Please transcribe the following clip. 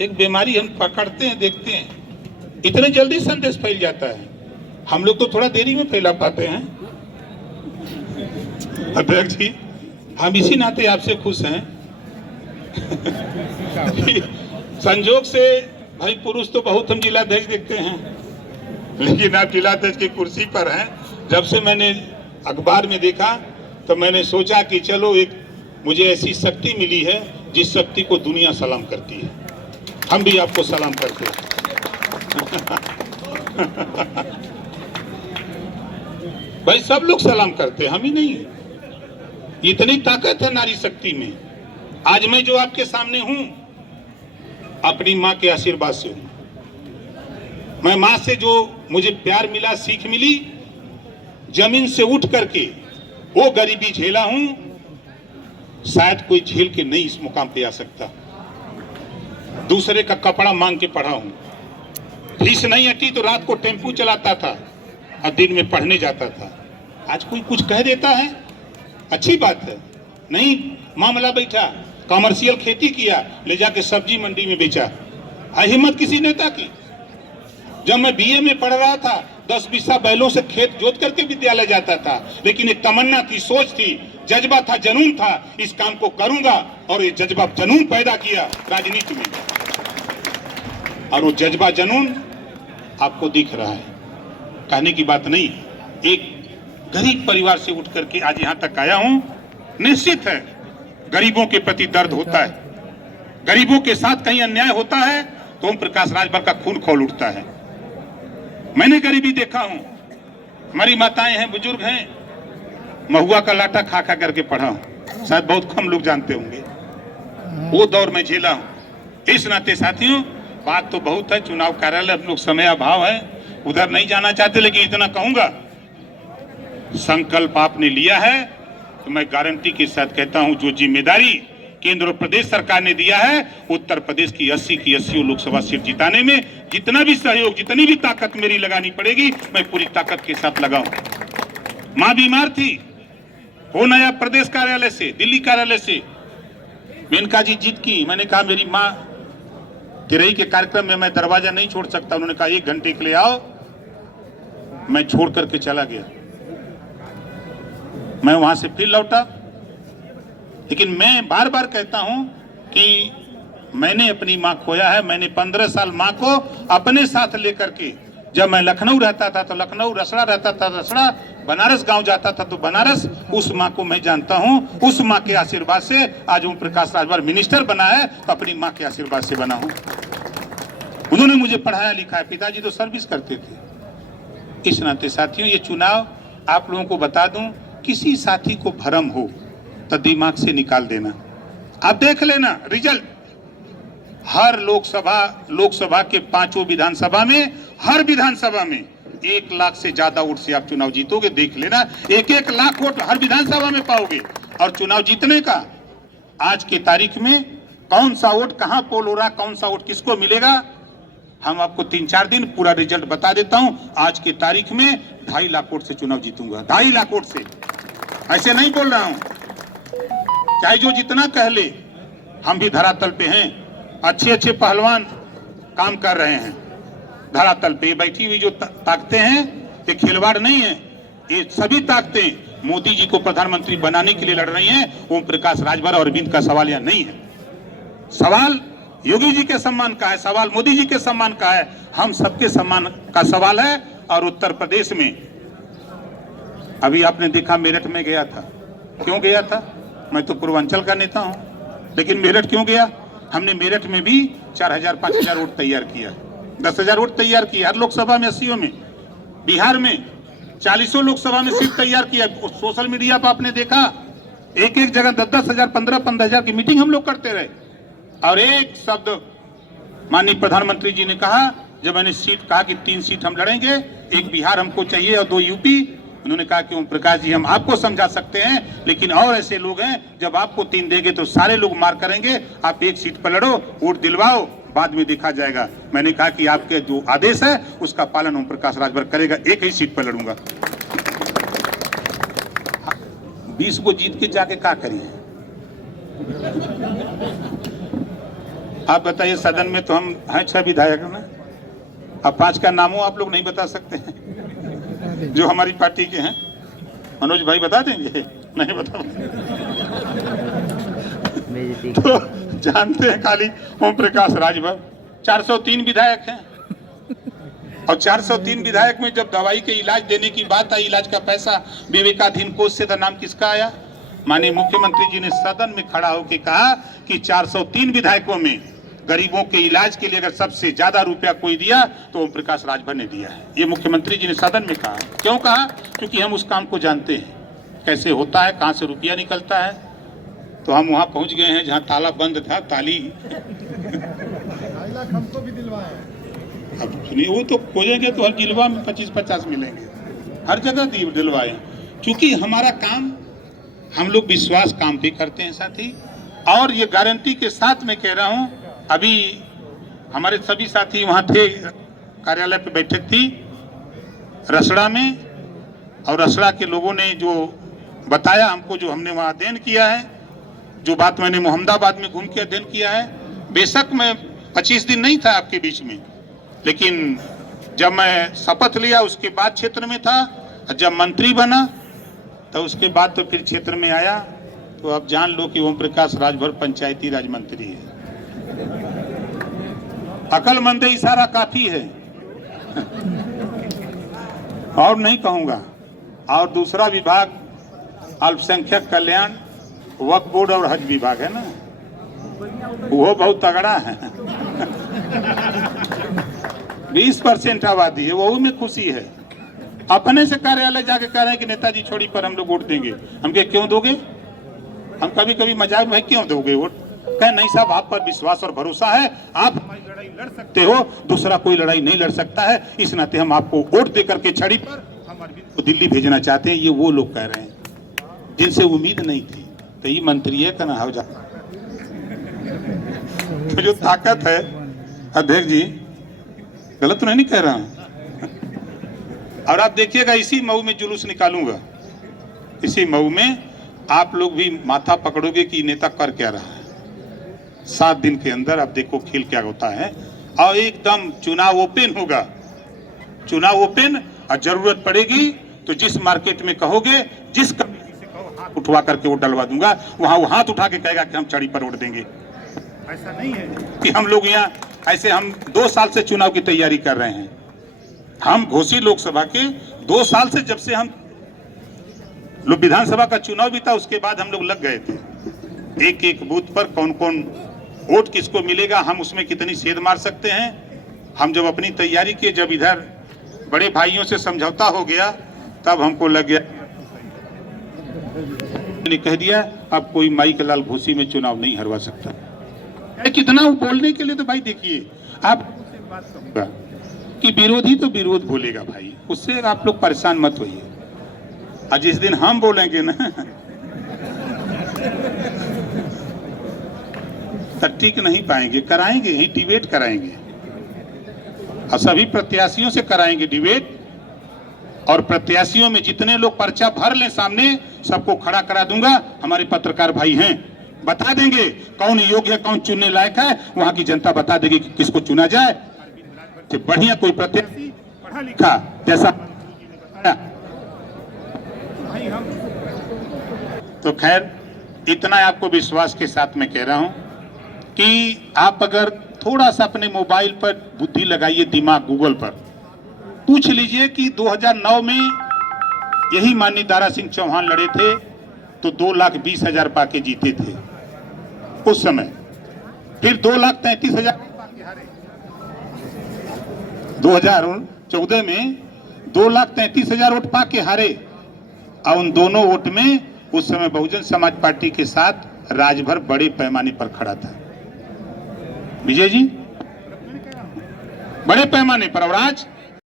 एक बीमारी हम पकड़ते हैं, देखते हैं, इतने जल्दी संदेश फैल जाता है। हम लोग तो थोड़ा देरी में फैला पाते हैं। अध्यक्ष जी, हम इसी नाते आपसे खुश हैं। संजोग से भाई पुरुष तो बहुत हम जिलाध्यक्ष देखते हैं, लेकिन आप जिलाध्यक्ष की कुर्सी पर हैं। जब से मैंने अखबार में देखा तो मैंने सोचा कि चलो एक मुझे ऐसी शक्ति मिली है जिस शक्ति को दुनिया सलाम करती है, हम भी आपको सलाम करते हैं। भाई सब लोग सलाम करते हैं, हम ही नहीं। इतनी ताकत है नारी शक्ति में। आज मैं जो आपके सामने हूं अपनी मां के आशीर्वाद से हूं। मैं मां से जो मुझे प्यार मिला, सीख मिली, जमीन से उठ करके वो गरीबी झेला हूं, शायद कोई झेल के नहीं इस मुकाम पे आ सकता। दूसरे का कपड़ा मांग के पढ़ा हूं, फीस नहीं हटी तो रात को टेम्पू चलाता था और दिन में पढ़ने जाता था। आज कोई कुछ कह देता है, अच्छी बात है, नहीं मामला बैठा, कमर्शियल खेती किया, ले जाके सब्जी मंडी में बेचा। हिम्मत किसी नेता की। जब मैं बीए में पढ़ रहा था 10 बीसा बैलों से खेत जोत करके विद्यालय जाता था, लेकिन एक तमन्ना थी, सोच थी, जज्बा था, जनून था, इस काम को करूंगा। और ये जज्बा जनून पैदा किया राजनीति में, और वो जज्बा जनून आपको दिख रहा है। कहने की बात नहीं, एक गरीब परिवार से उठ करके आज यहां तक आया हूं। निश्चित है गरीबों के प्रति दर्द होता है, गरीबों के साथ कहीं अन्याय होता है तो ओम प्रकाश राजभर का खून खौल उठता है। मैंने गरीबी देखा हूं, हमारी माताएं हैं, बुजुर्ग हैं, महुआ का लाटा खा खा करके पढ़ा हूं, शायद बहुत कम लोग जानते होंगे। वो दौर में झेला हूं। इस नाते साथियों, बात तो बहुत है, चुनाव कार्यालय हम लोग समय अभाव है, उधर नहीं जाना चाहते, लेकिन इतना कहूंगा, संकल्प आपने लिया है तो मैं गारंटी के साथ कहता हूं, जो जिम्मेदारी केंद्र और प्रदेश सरकार ने दिया है, उत्तर प्रदेश की 80 की 80 लोकसभा सीट जिताने में जितना भी सहयोग, जितनी भी ताकत मेरी लगानी पड़ेगी, मैं पूरी ताकत के साथ लगाऊं। मां बीमार थी, फोन आया प्रदेश कार्यालय से, दिल्ली कार्यालय से, मेनका जी जीत की। मैंने कहा मेरी मां तिरई के कार्यक्रम में मैं दरवाजा नहीं छोड़ सकता। उन्होंने कहा 1 घंटे के लिए आओ। मैं छोड़ करके चला गया, मैं वहां से फिर लौटा। लेकिन मैं बार बार कहता हूं कि मैंने अपनी मां खोया है। मैंने 15 साल मां को अपने साथ लेकर के, जब मैं लखनऊ रहता था तो लखनऊ, रसड़ा रहता था रसड़ा, बनारस गांव जाता था तो बनारस, उस मां को मैं जानता हूं। उस मां के आशीर्वाद से आज ओम प्रकाश राजभर मिनिस्टर बना है, तो अपनी मां के आशीर्वाद से बना हूं। उन्होंने मुझे पढ़ाया लिखाया, पिताजी तो सर्विस करते थे। इस नाते साथियों, ये चुनाव आप लोगों को बता दूं, किसी साथी को भ्रम हो तो दिमाग से निकाल देना। आप देख लेना रिजल्ट, हर लोकसभा के 5 विधानसभा में, हर विधानसभा में 1 लाख से ज्यादा वोट से आप चुनाव जीतोगे। देख लेना, 1-1 लाख वोट हर विधानसभा में पाओगे। और चुनाव जीतने का आज की तारीख में कौन सा वोट कहां पोल हो रहा, कौन सा वोट किसको मिलेगा, हम आपको 3-4 दिन पूरा रिजल्ट बता देता हूं। आज की तारीख में 2.5 लाख वोट से चुनाव जीतूंगा, 2.5 लाख वोट से। ऐसे नहीं बोल रहा हूं, चाहे जो जितना कह ले, हम भी धरातल पे हैं। अच्छे पहलवान काम कर रहे हैं धरातल पे। बैठी हुई जो ताकतें हैं, ये खिलवाड़ नहीं है, ये सभी ताकतें मोदी जी को प्रधानमंत्री बनाने के लिए लड़ रही हैं। ओम प्रकाश राजभर और अरविंद का सवाल यह नहीं है। सवाल योगी जी के सम्मान का है, सवाल मोदी जी के सम्मान का है, हम सबके सम्मान का सवाल है। और उत्तर प्रदेश में अभी आपने देखा, मेरठ में गया था। क्यों गया था? मैं तो पूर्वांचल का नेता हूं, लेकिन मेरठ क्यों गया? हमने मेरठ में भी 4000-5000 वोट तैयार किया, 10,000 वोट तैयार किया हर लोकसभा में, 80 में। बिहार में 40 लोकसभा में सीट तैयार किया। सोशल मीडिया पर आपने देखा, एक जगह 10,000, 15,000 की मीटिंग हम लोग करते रहे। और एक शब्द माननीय प्रधानमंत्री जी ने कहा, जब मैंने सीट कहा कि 3 सीट हम लड़ेंगे, 1 बिहार हमको चाहिए और 2 यूपी। उन्होंने कहा कि ओम प्रकाश जी, हम आपको समझा सकते हैं, लेकिन और ऐसे लोग हैं, जब आपको 3 देंगे तो सारे लोग मार करेंगे। आप 1 सीट पर लड़ो, वोट दिलवाओ, बाद में देखा जाएगा। मैंने कहा कि आपके जो आदेश है उसका पालन ओम प्रकाश राजभर करेगा, 1 ही सीट पर लड़ूंगा। 20 को जीत के जाके क्या करिए? आप बताइए, सदन में तो हम हैं 6 विधायक ना, अब 5 का नामों आप लोग नहीं बता सकते हैं जो हमारी पार्टी के हैं। मनोज भाई बता देंगे? नहीं बता तो जानते हैं खाली ओम प्रकाश राजभर 403 विधायक हैं, और 403 विधायक में जब दवाई के इलाज देने की बात आई, इलाज का पैसा विवेकाधीन कोष से, तो नाम किसका आया? माननीय मुख्यमंत्री जी ने सदन में खड़ा होकर कहा कि 403 विधायकों में गरीबों के इलाज के लिए अगर सबसे ज्यादा रुपया कोई दिया तो ओम प्रकाश राजभर ने दिया है। ये मुख्यमंत्री जी ने सदन में कहा। क्यों कहा? क्योंकि हम उस काम को जानते हैं, कैसे होता है, कहाँ से रुपया निकलता है। तो हम वहाँ पहुँच गए हैं जहाँ ताला बंद था, ताली हमको भी दिलवाए। अब सुनिए, वो तो खोजेंगे तो हर जिलवा में 25-50 मिलेंगे, हर जगह दिलवाए। क्योंकि हमारा काम, हम लोग विश्वास काम पे करते हैं साथी, और ये गारंटी के साथ मैं कह रहा हूँ, अभी हमारे सभी साथी वहाँ थे, कार्यालय पे बैठक थी रसड़ा में, और रसड़ा के लोगों ने जो बताया हमको, जो हमने वहाँ अध्ययन किया है, जो बात मैंने मोहम्मदाबाद में घूम के अध्ययन किया है, बेशक मैं 25 दिन नहीं था आपके बीच में, लेकिन जब मैं शपथ लिया उसके बाद क्षेत्र में था, जब मंत्री बना तो उसके बाद तो फिर क्षेत्र में आया। तो अब जान लो कि ओम प्रकाश राजभर पंचायती राज मंत्री है। अकलमंद इशारा काफी है और नहीं कहूंगा। और दूसरा विभाग अल्पसंख्यक कल्याण, वक्फ बोर्ड और हज विभाग है ना, वो बहुत तगड़ा है 20% आबादी है, वो में खुशी है। अपने से कार्यालय जाके कह रहे हैं कि नेताजी छोड़ी पर हम लोग वोट देंगे। हम कहे क्यों दोगे? हम कभी कभी मजाक में क्यों दोगे वोट? कहे नहीं साहब, आप पर विश्वास और भरोसा है, आप हमारी लड़ाई लड़ सकते हो, दूसरा कोई लड़ाई नहीं लड़ सकता है, इस नाते हम आपको वोट दे करके छड़ी पर हमारे दिल्ली भेजना चाहते हैं। ये वो लोग कह रहे हैं जिनसे उम्मीद नहीं थी। तो ये मंत्री है कहना हो जाता तो जो ताकत है, अध्यक्ष जी गलत तो नहीं कह रहा हूं। और आप देखिएगा, इसी मऊ में जुलूस निकालूंगा, इसी मऊ में आप लोग भी माथा पकड़ोगे कि नेता कर क्या रहा है। 7 दिन के अंदर आप देखो खेल क्या होता है, और एकदम चुनाव ओपन होगा, चुनाव ओपन। और जरूरत पड़ेगी तो जिस मार्केट में कहोगे, जिस कमेटी से कहो हाथ उठवा करके वोट डलवा दूंगा, वहां वो हाथ उठा के कहेगा कि हम छड़ी पर वोट देंगे। ऐसा नहीं है कि हम लोग यहाँ ऐसे, हम 2 साल से चुनाव की तैयारी कर रहे हैं। हम घोसी लोकसभा के 2 साल से, जब से हम लोग विधानसभा का चुनाव भी था उसके बाद हम लोग लग गए थे। एक एक बूथ पर कौन कौन वोट किसको मिलेगा, हम उसमें कितनी सेध मार सकते हैं। हम जब अपनी तैयारी किए, जब इधर बड़े भाइयों से समझौता हो गया, तब हमको लग गया, मैंने कह दिया अब कोई माई के लाल घोसी में चुनाव नहीं हरवा सकता। कितना बोलने के लिए तो भाई देखिए, आप बात कहूंगा कि विरोधी तो विरोध बोलेगा भाई, उससे आप लोग परेशान मत होइए। और जिस दिन हम बोलेंगे ना तो टिक नहीं पाएंगे, कराएंगे ही डिबेट कराएंगे, और सभी प्रत्याशियों से कराएंगे डिबेट। और प्रत्याशियों में जितने लोग पर्चा भर लें सामने, सबको खड़ा करा दूंगा। हमारे पत्रकार भाई हैं, बता देंगे कौन योग्य है, कौन चुनने लायक है। वहां की जनता बता देगी कि किसको चुना जाए। बढ़िया कोई प्रत्याशी पढ़ा लिखा, जैसा तो खैर, इतना आपको विश्वास के साथ मैं कह रहा हूं कि आप अगर थोड़ा सा अपने मोबाइल पर बुद्धि लगाइए, दिमाग गूगल पर पूछ लीजिए कि 2009 में यही माननीय दारा सिंह चौहान लड़े थे तो 2,20,000 पाके जीते थे उस समय। फिर 2,33,000 पाके हारे। 2014 में 2,33,000 वोट पाके हारे, और उन दोनों वोट में उस समय बहुजन समाज पार्टी के साथ राजभर बड़े पैमाने पर खड़ा था। विजय जी, बड़े पैमाने पर। और आज